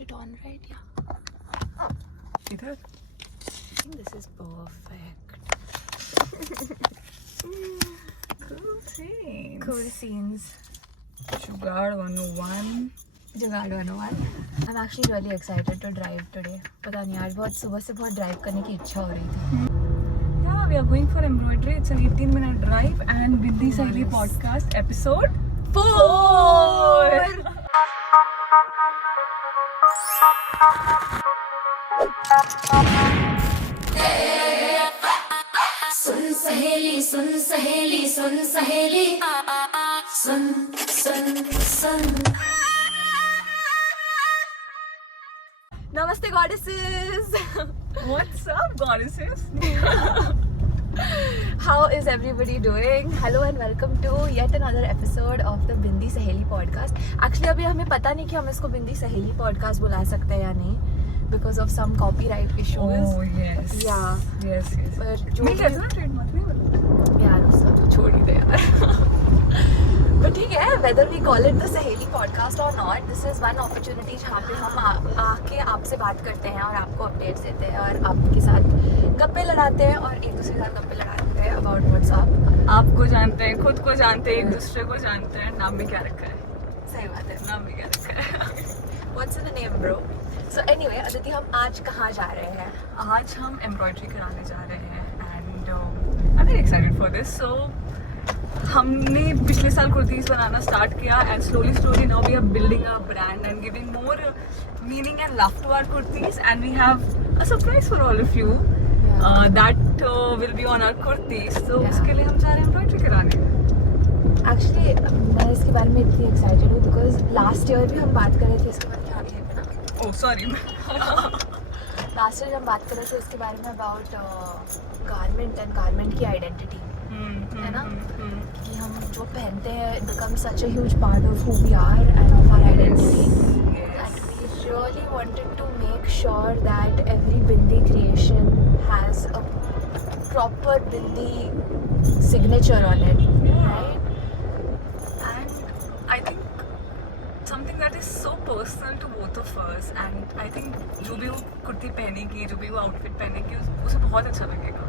switched it on, right? Yeah. इधर I think this is perfect. cool things. Cool scenes. Jugaad 101. जुगाड़ 101. I'm actually really excited to drive today. पता नहीं आज बहुत सुबह से बहुत ड्राइव करने की इच्छा हो रही थी. Yeah, we are going for embroidery. It's an 18-minute drive and Bindi Saheli Nice. podcast episode 4. सुन सहेली सुन सहेली सुन सहेली सुन सुन सुन Namaste goddesses. What's up, goddesses? How is everybody doing? Hello and welcome to yet another episode of the Bindi Saheli podcast. Actually अभी हमें पता नहीं कि हम इसको Bindi Saheli podcast बुला सकते हैं या नहीं because of some copyright issues. Oh yes. Yeah. Yes. पर जो मिल भी- गया था ना trademark नहीं मिला? यार उसका तो छोड़ ही दे यार. But ठीक है, whether we call it the Saheli podcast or not, this is one opportunity जहाँ पे हम आके आपसे बात करते हैं और आपको अपडेट्स देते हैं और आपके साथ गप्पे लड़ाते हैं और एक दूसरे के साथ गप्पे लड़ाते हैं about what's up. आपको जानते हैं, खुद को जानते हैं, एक दूसरे को जानते हैं. नाम भी क्या रखा है? सही बात है. नाम भी क्या रखा है? What's in the name, bro? So anyway, Aditi हम आज कहाँ जा रहे हैं? आज हम एम्ब्रॉयडरी कराने जा रहे हैं and I am very excited for this. So हमने पिछले साल कुर्तीज बनाना स्टार्ट किया and slowly now we are building a brand and giving more meaning and love to our kurtis and we have a surprise for all of you that will be on our kurtis. तो Yeah. उसके लिए हम जा रहे हैं embroidery कराने. Actually, मैं इसके बारे में इतनी एक्साइटेड हूँ because last year भी हम बात कर रहे थे इसके बारे में आगे ना. Oh sorry. Last year हम बात कर रहे थे इसके बारे में about garment and garment की identity. है ना? कि हम जो पहनते हैं it becomes such a huge part of who we are and of our identity. And we really wanted to make sure that every Bindi creation has a proper Bindi signature on it, right? And I think something that is so personal to both of us and I think जो भी वो कुर्ती पहनेगी, जो भी वो outfit पहनेगी उसे बहुत अच्छा लगेगा.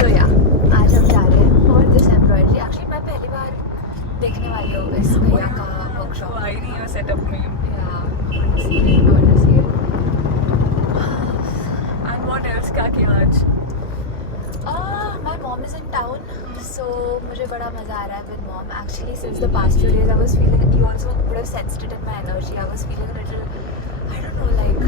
So yeah, आज हम जा रहे हैं और this embroidery actually मैं पहली बार देखने वाली हूँ इस भैया का वो workshop. आई नहीं है सेटअप में. Yeah, I want to see it. I want to see it. And what else क्या किया आज? My mom is in town, so मुझे बड़ा मजा आ रहा है with mom. Actually, since the past few days, I was feeling. You also would have sensed it in my energy. I was feeling a little. I don't know, like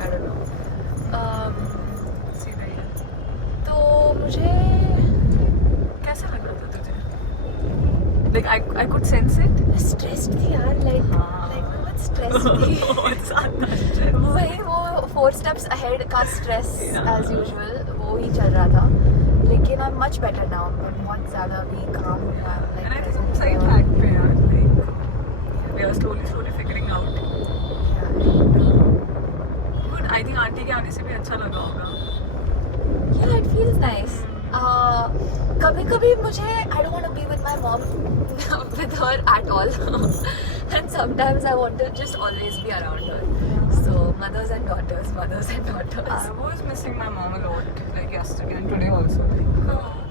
I don't know. सीधा ही. तो मुझे कैसा लग रहा था तुझे? Like I could sense it. stressed थी यार, like बहुत stressed थी. बहुत ज़्यादा stress. वही वो 4 steps ahead का stress Yeah. as usual वो ही चल रहा था. लेकिन I'm much better now. मैं बहुत ज़्यादा भी calm हूँ. I'm like And I think present सही here. track पे यार. Like we are slowly figuring out. Good. I think aunty के आने से भी अच्छा लगा होगा. Yeah, it feels nice. कभी-कभी मुझे I don't want to be with my mom with her at all. And sometimes I want to just always be around her. So mothers and daughters. I was missing my mom a lot, like yesterday and today also. Like,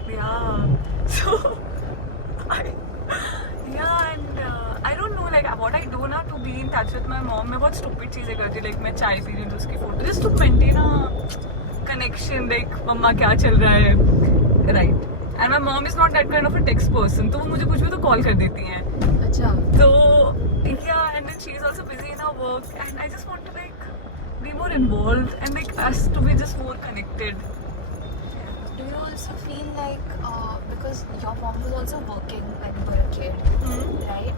yeah. So, and I don't know, like what I do now to be in touch with my mom. मैं बहुत stupid चीजें करती हूँ, like मैं चाय P रही हूँ तो उसकी photo, just to maintain a connection, like मम्मा क्या चल रहा है, right? And my mom is not that kind of a text person, तो वो मुझे कुछ भी तो call कर देती हैं. अच्छा. So yeah, and then she's also busy in her work, and I just want to like be more involved and like us to be just more connected. Do you also feel like because your mom was also working when you were a kid, right?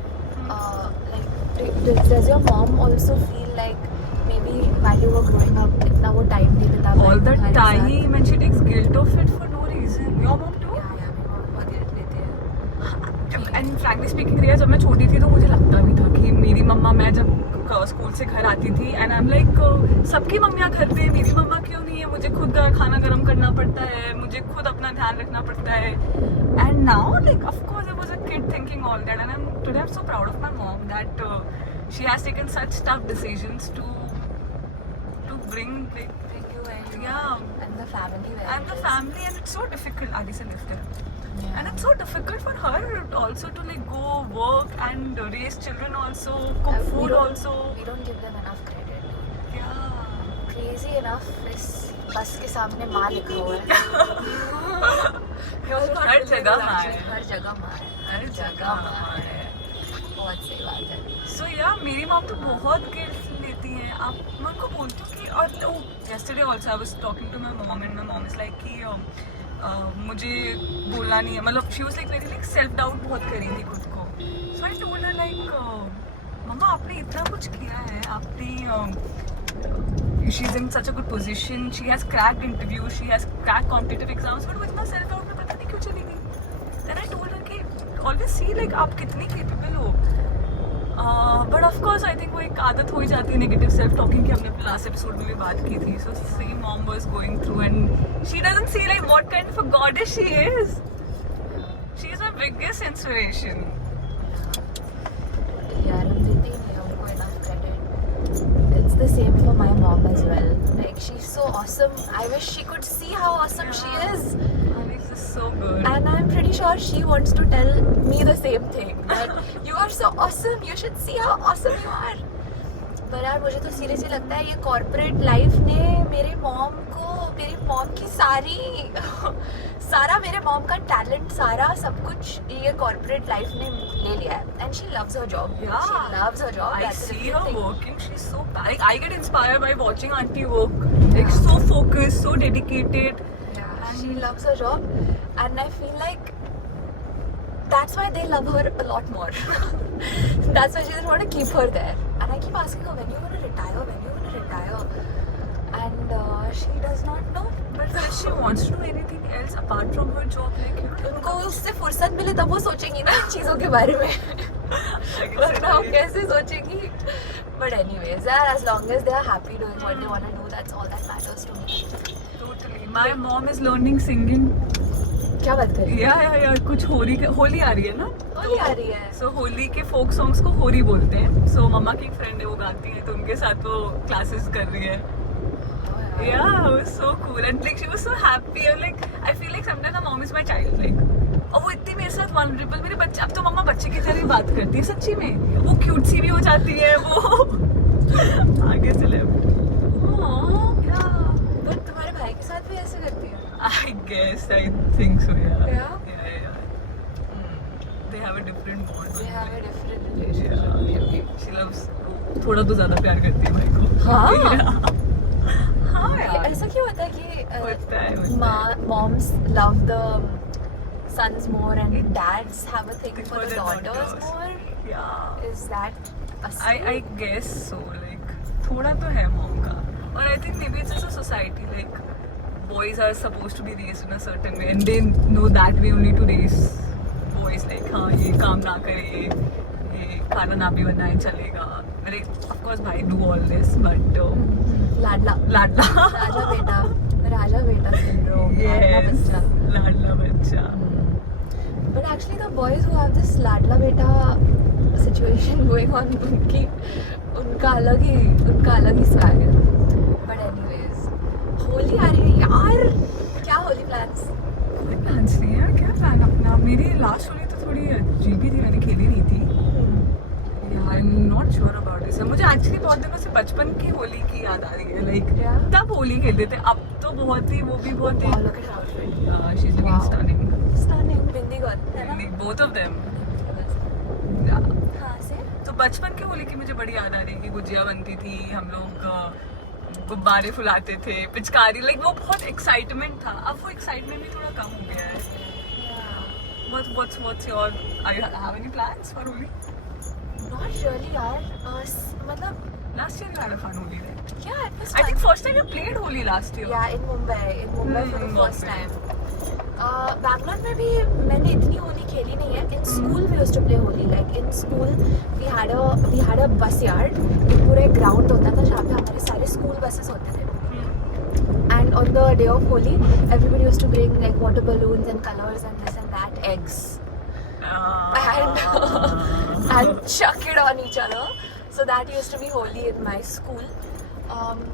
Like does your mom also feel like maybe while you were growing up इतना वो time नहीं बिता पाई All the तुम्हारे साथ? time, and she takes guilt of it for no reason. Your mom too? Yeah, मेरी mom बहुत guilt लेती है. And frankly speaking, रिया जब मैं छोटी थी तो मुझे लगता भी था कि मेरी मम्मा, मैं जब स्कूल से घर आती थी and I'm like सबकी मम्मियाँ घर पे, मेरी मम्मा क्यों नहीं है? मुझे खुद खाना गर्म करना पड़ता है, मुझे खुद अपना ध्यान रखना पड़ता है. And now, like of course I was a kid. kid thinking all that, and today I'm so proud of my mom that she has taken such tough decisions to bring like, Bring you and yeah, and the family where and it the is. family, and it's so difficult. Adi se lift it. Yeah. And it's so difficult for her also to like go work and raise children also, cook We food don't- also. We don't give them enough credit. Yeah. Crazy enough, इस बस के सामने माँ लिखा हुआ है. हर जगह माँ है. हर जगह माँ है. हर जगह माँ है. बहुत सही बात है. So yeah, मेरी मॉम तो बहुत गिल्ट लेती हैं. आप मैं उनको बोलती हूँ कि और yesterday also I was talking to my mom and my mom is like कि मुझे बोलना नहीं है, मतलब she was like very like self doubt बहुत कर रही थी खुद को. So I told her like मम्मा आपने इतना कुछ किया है, आपने she's in such a good position, she has cracked interviews, she has cracked competitive exams, but वो इतना self doubt में पता नहीं क्यों चली गई. Then I told her कि always see like आप कितनी capable हो. But of course I think वो एक आदत हो ही जाती है नेगेटिव सेल्फ टॉकिंग की. हमने अपने लास्ट एपिसोड में भी बात की थी. So same mom was going through and she doesn't see like what kind of a goddess she is. She is my biggest inspiration. यार हम देते ही नहीं उनको enough credit. It's the same for my mom as well. Like she's so awesome. I wish she could see how awesome she is. This is so good. And I'm pretty sure she wants to tell me the same thing. That you are so awesome. You should see how awesome you are. पर यार मुझे तो seriously लगता है ये corporate life ने मेरे mom की सारा मेरे मॉम का टैलेंट, सारा सब कुछ ये कॉर्पोरेट लाइफ ने ले लिया है. And she loves her job. Yeah. She loves her job. I That's a see different her thing. working. She's so like I get inspired by watching auntie work. Like so focused, so dedicated. Yeah, she loves her job, and I feel like that's why they love her a lot more. That's why she doesn't want to keep her there. And I keep asking her, when you want to retire, when you want to retire, and she does not know. But if she wants to do anything else apart from her job, like you know, उनको उससे फुर्सत मिले तब वो सोचेंगी ना इन चीज़ों के बारे में. वरना वो कैसे सोचेंगी? But anyways, yeah, as long as they are happy doing what they want to do, that's all that matters to me. totally. My mom is learning singing. क्या बात कर रही है? या कुछ होली आ रही है ना. होली आ रही है. सो होली के फोक सॉन्ग्स को होरी बोलते हैं. सो मम्मा की एक फ्रेंड है वो गाती है, तो उनके साथ वो क्लासेस कर रही है. Yeah, it was so cool and like she was so happy and like I feel like sometimes my mom is my child like. और वो इतनी मेरे साथ vulnerable, मेरे बच्चे अब तो मम्मा बच्चे की तरह ही बात करती है सच्ची में. वो क्यूट सी भी हो जाती है वो. आगे चले. पर तुम्हारे भाई के साथ भी ऐसे करती है? I guess I think so yeah. Yeah? They have a different bond. They have a different relationship. Yeah. She loves थोड़ा तो ज्यादा प्यार करती है भाई को. हाँ? हाँ ये यार. ऐसा क्यों होता है होता है, कि होता है. moms love the sons more and dads have a thing for the daughters more? Yeah. Is that a I guess so. Like थोड़ा तो है मॉम का. और I think maybe it's just a society like boys are supposed to be raised in a certain way and they know that way only to raise boys like हाँ ये काम ना करे, ये खाना ना भी बनाए चलेगा. मेरे of course भाई do all this but लाडला लाडला. राजा बेटा syndrome, लाडला Yes. बच्चा. लाडला बच्चा. But actually the boys who have this लाडला बेटा situation going on, उनका अलग ही swag है. But anyways, होली आ रही है यार. क्या होली plans? कोई plans नहीं है. क्या plan अपना? मेरी लास्ट होली तो थोड़ी अजीब ही थी, मैंने खेली नहीं थी. I am not sure about this. मुझे एक्चुअली बहुत दिनों से बचपन की होली की याद आ रही है. Like Yeah. तब होली खेलते थे. अब तो बहुत ही वो भी बहुत Wow, he look at her outfit. She is looking Wow. Stunning. Stunning, bindi girl है ना? Both of them. हाँ से. तो बचपन की होली की मुझे बड़ी याद आ रही है कि गुजिया बनती थी, हम लोग गुब्बारे फुलाते थे, पिचकारी. लाइक वो बहुत एक्साइटमेंट था. अब वो एक्साइटमेंट भी थोड़ा कम हो गया है. What's your have any plans for Holi? Not really यार. मतलब Last year you had a fun Holi, right? yeah, it was I fun. think first time you played Holi last year. Yeah, in Mumbai for the first Bombay. time. Bangalore में भी मैंने इतनी होली खेली नहीं है. In school we used to play Holi. Like in school we had a bus yard. एक पूरा ground होता था जहाँ पे हमारे सारे स्कूल बसेस होते थे. And on the day of Holi, everybody used to bring like water balloons and colors and this and that, eggs. I and chuck it on each other. So that used to be Holi in my school.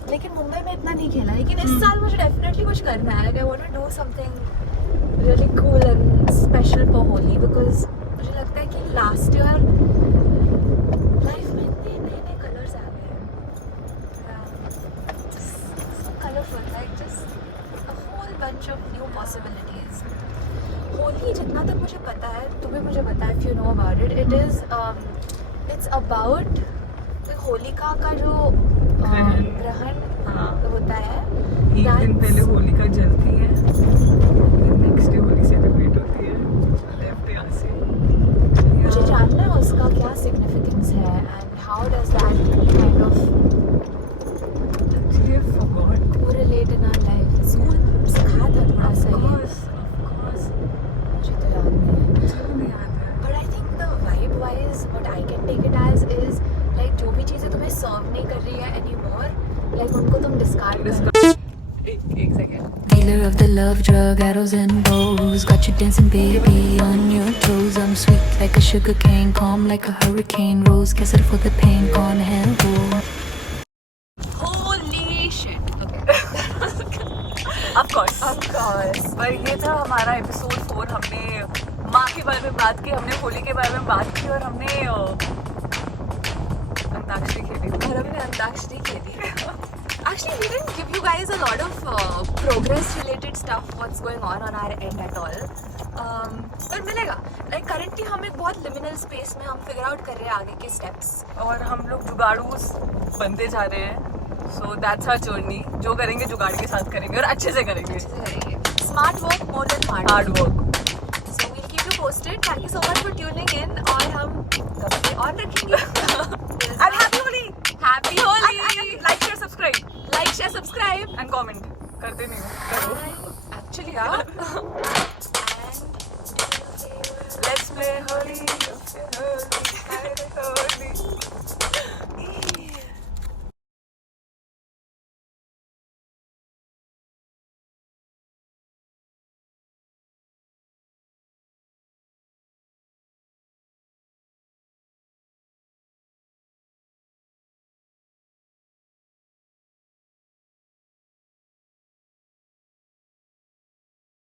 लेकिन मुंबई में इतना नहीं खेला, लेकिन इस साल मुझे definitely कुछ करना है. Like I want to do something really cool and special for Holi because मुझे लगता है कि last year लाइफ में इतने नए नए कलर्स आ गए हैं. So colorful, like just a whole bunch of new possibilities. Holi जितना तक मुझे पता है, तुम्हें मुझे पता है, if you know about it, it is it's about Holika का जो ग्रहण होता है, एक दिन पहले होलिका जलती है, नेक्स्ट डे होली सेलिब्रेट होती है, लेफ्ट यहाँ से. मुझे जानना है उसका क्या सिग्निफिकेंस है and how does that kind of Actually, I forgot. Correlate in our life. School सिखाया था थोड़ा सा ये, मुझे तो याद नहीं है. मुझे नहीं याद है. But I think the vibe wise what I can take it as is like जो भी चीज़ें तुम्हें सर्व नहीं कर रही है एनी मोर, लाइक उनको तुम डिस्कार्ड कर. एक second. Dealer of the love drug, arrows and bows. Got you dancing, baby, on your toes. I'm sweet like a sugar cane, calm like a hurricane. Rose kissed for the pain, gone handle. Holy shit. Of course. पर ये था हमारा episode 4. हमने माँ के बारे में बात की, हमने होली के बारे में बात की और हमने अंताक्षरी खेली. और हमने अंताक्षरी खेली. Actually, we didn't give you guys a lot of progress-related stuff. What's going on our end at all? पर मिलेगा. Like currently हम एक बहुत liminal space में हम figure out कर रहे हैं आगे के steps. और हम लोग जुगाड़ूस बनते जा रहे हैं. So that's our journey. जो करेंगे जुगाड़ के साथ करेंगे और अच्छे से करेंगे. Smart work more than hard Hard work. So we'll keep you posted. Thank you so much for tuning in. और हम कभी और रखेंगे. And happy Holi. Happy Holi. Like, share, subscribe Like, share, subscribe. and comment. करते नहीं हो. करो. Actually, yeah.